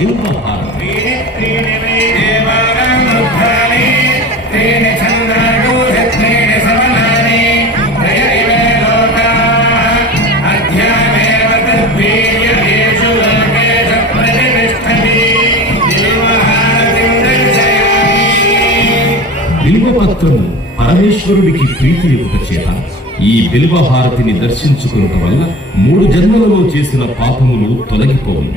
బిల్వహారతి. బిల్వపత్రము పరమేశ్వరుడికి ప్రీతి ఇవ్వట చేత ఈ బిల్వహారతిని దర్శించుకున్నట వల్ల 3 జన్మలలో చేసిన పాపములు తొలగిపోవును.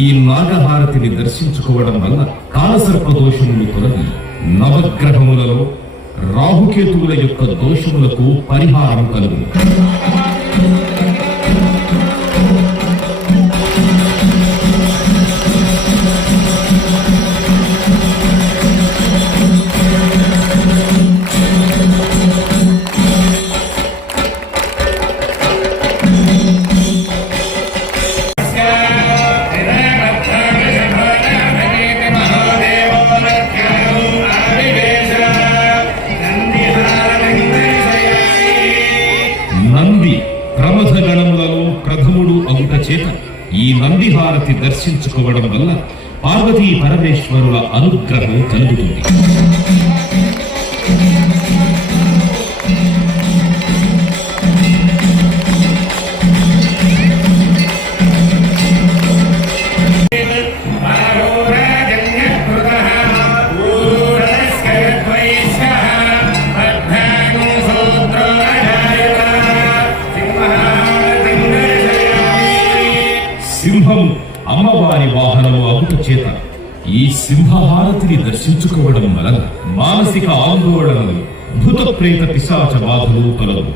ఈ నాగహారతిని దర్శించుకోవడం వల్ల కాలసర్ప దోషములు తొలగి నవగ్రహములలో రాహుకేతువుల యొక్క దోషములకు పరిహారం కలుగును. నంది ప్రమథ గణములలో ప్రథముడు అవుట చేత ఈ నందిహారతి దర్శించుకోవడం వల్ల పార్వతీ పరమేశ్వరుల అనుగ్రహం కలుగుతుంది. సింహం అమ్మవారి వాహనము అవుట చేత ఈ సింహహారతిని దర్శించుకోవడం వలన మానసిక ఆందోళనలు, భూత ప్రేత పిశాచ బాధలు తొలగు.